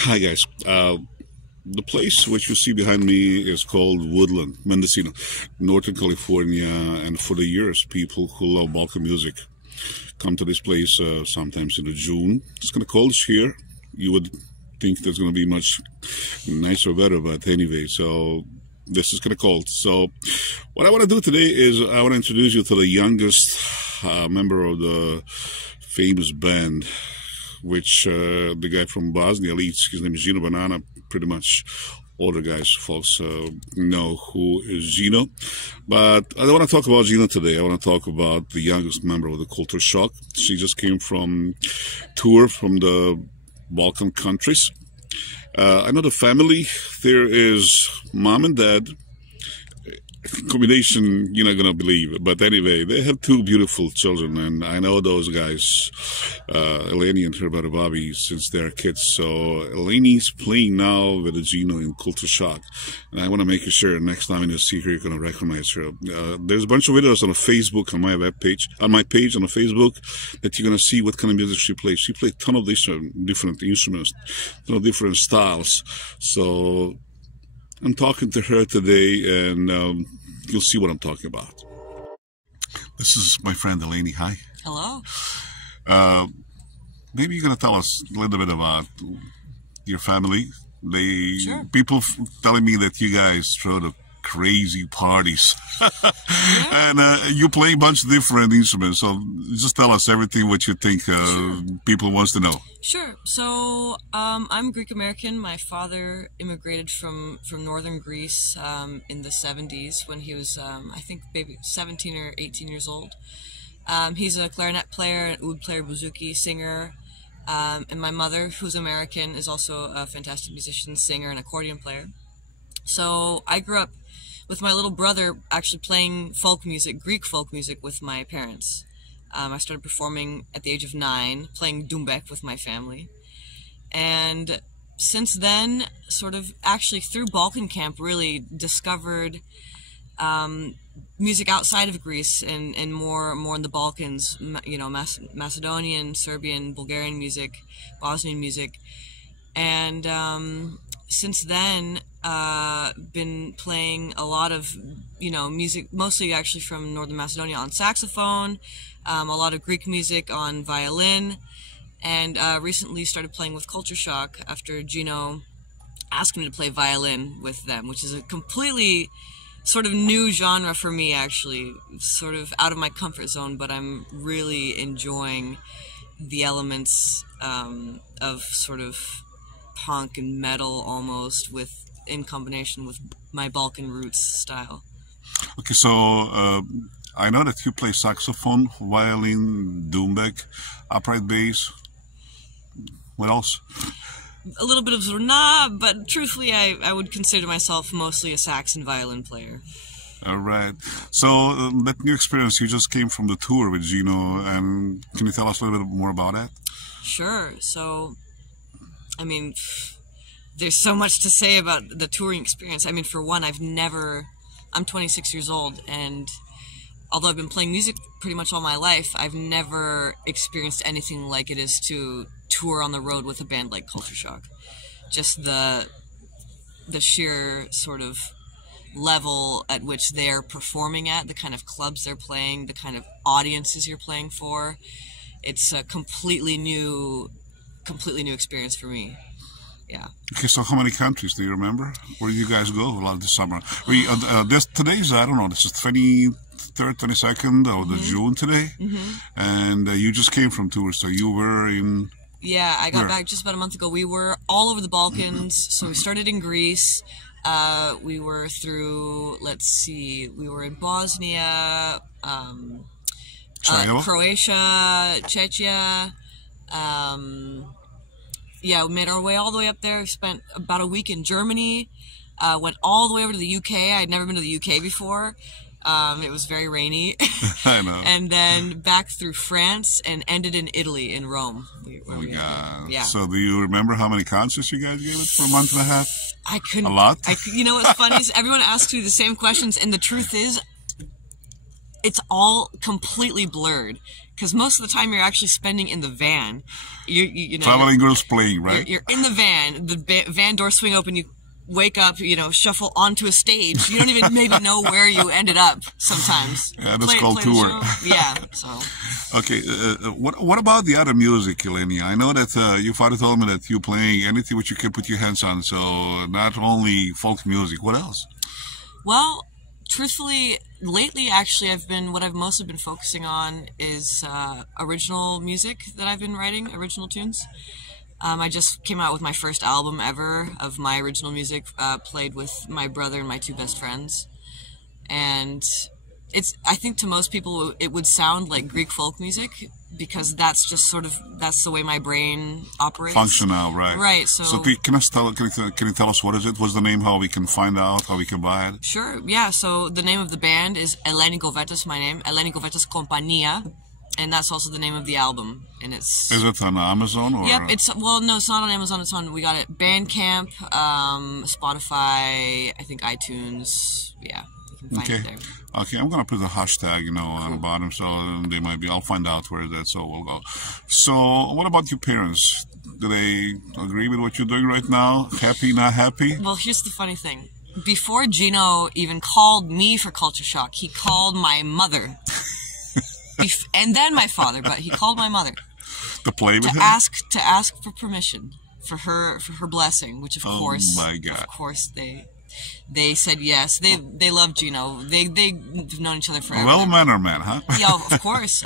Hi guys. The place which you see behind me is called Woodland, Mendocino, Northern California, and for the years, people who love Balkan music come to this place sometimes in June. It's kind of cold here. You would think there's going to be much nicer weather, but anyway, so this is kind of cold. So what I want to do today is I want to introduce you to the youngest member of the famous band, which the guy from Bosnia leads. His name is Gino Banana. Pretty much all the guys, folks, know who is Gino. But I don't want to talk about Gino today. I want to talk about the youngest member of the KULTUR Shock. She just came from tour from the Balkan countries. I know the family. There is mom and dad. Combination you're not gonna believe it, but anyway, they have two beautiful children, and I know those guys, Eleni and her brother Bobby, since they're kids. So Eleni's playing now with Gino in KULTUR Shock, and I want to make sure next time you see her, you're gonna recognize her. There's a bunch of videos on Facebook on my webpage, on my page on the Facebook, that you're gonna see what kind of music she plays. She plays a ton of different instruments, ton of different styles. So I'm talking to her today, and you'll see what I'm talking about. This is my friend Eleni. Hi. Hello. Maybe you're going to tell us a little bit about your family. Sure. People telling me that you guys throw the crazy parties. Yeah. And you play a bunch of different instruments. So just tell us everything what you think people wants to know. Sure. So I'm Greek American. My father immigrated from northern Greece in the 70s when he was, I think, maybe 17 or 18 years old. He's a clarinet player, an oud player, bouzouki singer. And my mother, who's American, is also a fantastic musician, singer, and accordion player. So I grew up with my little brother actually playing folk music, Greek folk music, with my parents. I started performing at the age of 9, playing doumbek with my family. And since then, sort of actually through Balkan Camp, really discovered music outside of Greece and more in the Balkans, you know, Macedonian, Serbian, Bulgarian music, Bosnian music. And since then, been playing a lot of, you know, music, mostly actually from Northern Macedonia on saxophone, a lot of Greek music on violin, and recently started playing with KULTUR Shock after Gino asked me to play violin with them, which is a completely sort of new genre for me, actually, sort of out of my comfort zone, but I'm really enjoying the elements of sort of punk and metal almost in combination with my Balkan roots style. Okay, so I know that you play saxophone, violin, doumbek, upright bass. What else? A little bit of zurna, but truthfully I would consider myself mostly a sax and violin player. All right. So that new experience, you just came from the tour with Gino, and can you tell us a little bit more about that? Sure. So, I mean, there's so much to say about the touring experience. I mean, for one, I'm 26 years old, and although I've been playing music pretty much all my life, I've never experienced anything like it is to tour on the road with a band like KULTUR Shock. Just the sheer sort of level at which they're performing at, the kind of clubs they're playing, the kind of audiences you're playing for. It's a completely new experience for me. Yeah. Okay, so how many countries do you remember? Where did you guys go a lot this summer? Today's, I don't know, this is 23rd, 22nd of June today, and you just came from tour, so you were in... Yeah, I got back just about a month ago. We were all over the Balkans, so we started in Greece. We were through, let's see, we were in Bosnia, Croatia, Czechia. Yeah, we made our way all the way up there. We spent about a week in Germany. Went all the way over to the UK. I had never been to the UK before. It was very rainy. I know. And then back through France and ended in Italy, in Rome. Yeah. So do you remember how many concerts you guys gave it for a month and a half? I couldn't. A lot? You know what's funny is everyone asks you the same questions, and the truth is, it's all completely blurred. because most of the time you're actually spending in the van. You know, traveling girls playing, right? You're in the van. The van doors swing open. You wake up, you know, shuffle onto a stage. You don't even maybe know where you ended up sometimes. Yeah, that's called tour. Yeah, so. Okay, what about the other music, Eleni? I know that your father told me that you're playing anything which you can put your hands on, so not only folk music. What else? Well, truthfully, lately, actually, what I've mostly been focusing on is original music that I've been writing, original tunes. I just came out with my first album ever of my original music, played with my brother and my two best friends. And I think to most people it would sound like Greek folk music, because that's just that's the way my brain operates. Functional, right? Right. So can you tell us what is it? What's the name? How we can find out? How we can buy it? Sure. Yeah. So the name of the band is Eleni Govetas. My name, Eleni Govetas Kompania. And that's also the name of the album, and it's... Is it on Amazon, or...? Yep, no, it's not on Amazon, we got it Bandcamp, Spotify, I think iTunes, yeah, you can find it there. Okay, I'm gonna put the hashtag, you know, on the bottom, so they might be, I'll find out where that's, so we'll go. So, what about your parents? Do they agree with what you're doing right now? Happy, not happy? Well, here's the funny thing. Before Gino even called me for Culture Shock, he called my mother. And then my father, but he called my mother to play with him? to ask for permission for her blessing, which of course, my God. Of course they said yes. They love Gino. They've known each other forever. Well-mannered man, huh? Yeah, of course.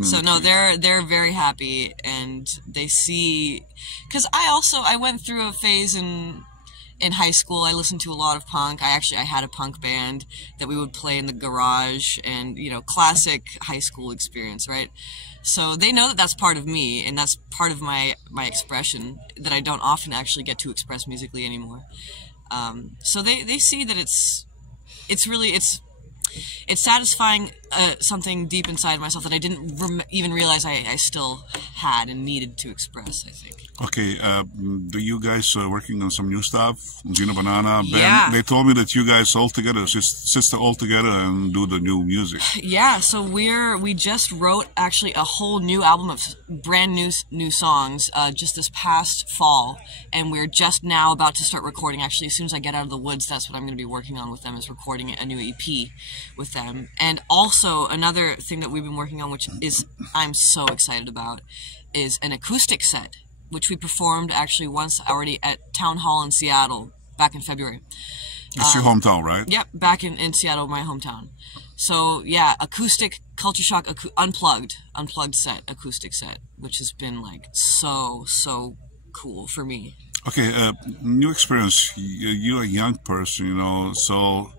So no, they're very happy, and they see, because I went through a phase in high school. I listened to a lot of punk. I had a punk band that we would play in the garage, and, you know, classic high school experience, right? So they know that that's part of me, and that's part of my expression that I don't often actually get to express musically anymore. So they see that it's satisfying something deep inside myself that I didn't even realize I still had and needed to express, I think. Okay, do you guys working on some new stuff? Gino Banana, Ben? Yeah. They told me that you guys all together, sister all together, and do the new music. Yeah, so we just wrote actually a whole new album of brand new songs just this past fall, and we're just now about to start recording. Actually, as soon as I get out of the woods, that's what I'm going to be working on with them, is recording a new EP with them. And also another thing that we've been working on, which is I'm so excited about, is an acoustic set, which we performed actually once already at Town Hall in Seattle back in February. It's your hometown, right? Yep, back in Seattle, my hometown. So yeah, acoustic Culture Shock unplugged set, acoustic set, which has been like so cool for me. Okay, new experience. You're a young person, you know, so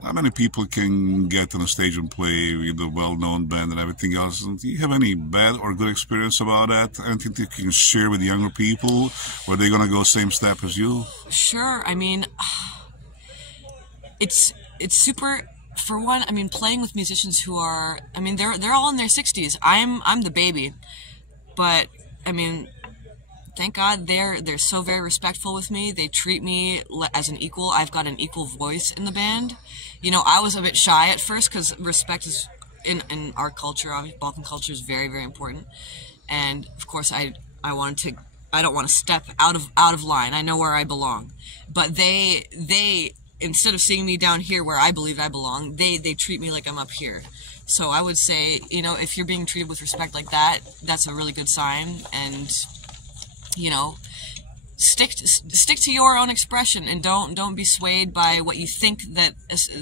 not many people can get on a stage and play with a well-known band and everything else. Do you have any bad or good experience about that? Anything that you can share with younger people? Where they're going to go same step as you? Sure. I mean, it's super... For one, I mean, playing with musicians who are... I mean, they're all in their 60s. I'm the baby. But, I mean... Thank God they're so very respectful with me. They treat me as an equal. I've got an equal voice in the band. You know, I was a bit shy at first because respect is, in our culture, obviously, Balkan culture is very, very important. And, of course, I don't want to step out of line. I know where I belong. But they instead of seeing me down here where I believe I belong, they treat me like I'm up here. So I would say, you know, if you're being treated with respect like that, that's a really good sign. And... you know, stick to your own expression, and don't be swayed by what you think that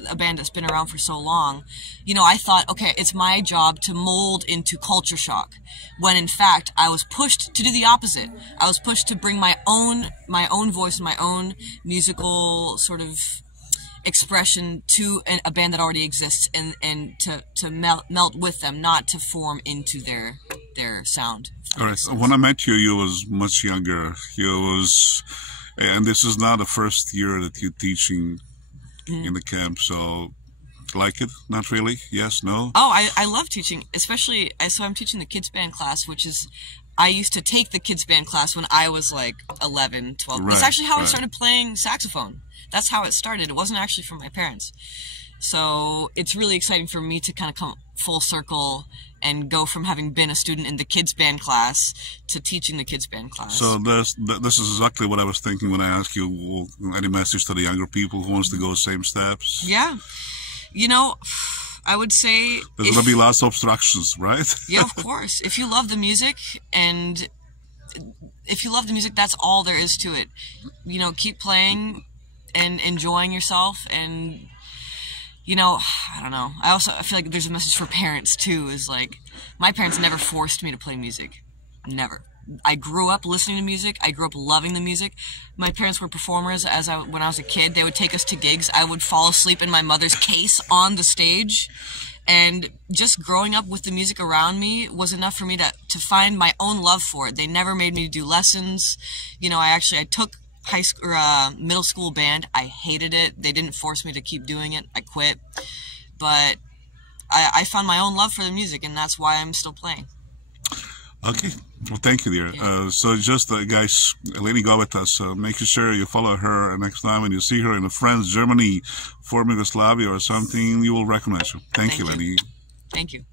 a band that's been around for so long. You know, I thought, okay, it's my job to mold into Culture Shock, when in fact I was pushed to do the opposite. I was pushed to bring my own voice and my own musical sort of expression to a band that already exists, and to melt with them, not to form into their sound. All right. So when I met you, you was much younger. And this is not the first year that you're teaching in the camp. So, like it? Not really? Yes? No? Oh, I love teaching, especially. So I'm teaching the kids band class, which is. I used to take the kids band class when I was like 11, 12. Right, That's actually how I started playing saxophone. That's how it started. It wasn't actually from my parents. So it's really exciting for me to kind of full circle and go from having been a student in the kids band class to teaching the kids band class. So this is exactly what I was thinking when I asked you, any message to the younger people who wants to go same steps? Yeah. You know, I would say... There's going to be lots of obstructions, right? Yeah, of course. If you love the music, that's all there is to it. You know, keep playing and enjoying yourself, and you know, I don't know. I feel like there's a message for parents too, is like, my parents never forced me to play music. Never. I grew up listening to music. I grew up loving the music. My parents were performers when I was a kid. They would take us to gigs. I would fall asleep in my mother's case on the stage. And just growing up with the music around me was enough for me to find my own love for it. They never made me do lessons. You know, I took high school or middle school band. I hated it. They didn't force me to keep doing it. I quit. But I found my own love for the music, and that's why I'm still playing. Okay. Well, thank you, dear. Yeah. So just, guys, Eleni Govetas, making sure you follow her next time when you see her in France, Germany, former Yugoslavia or something, you will recognize her. Thank you, Eleni. Thank you.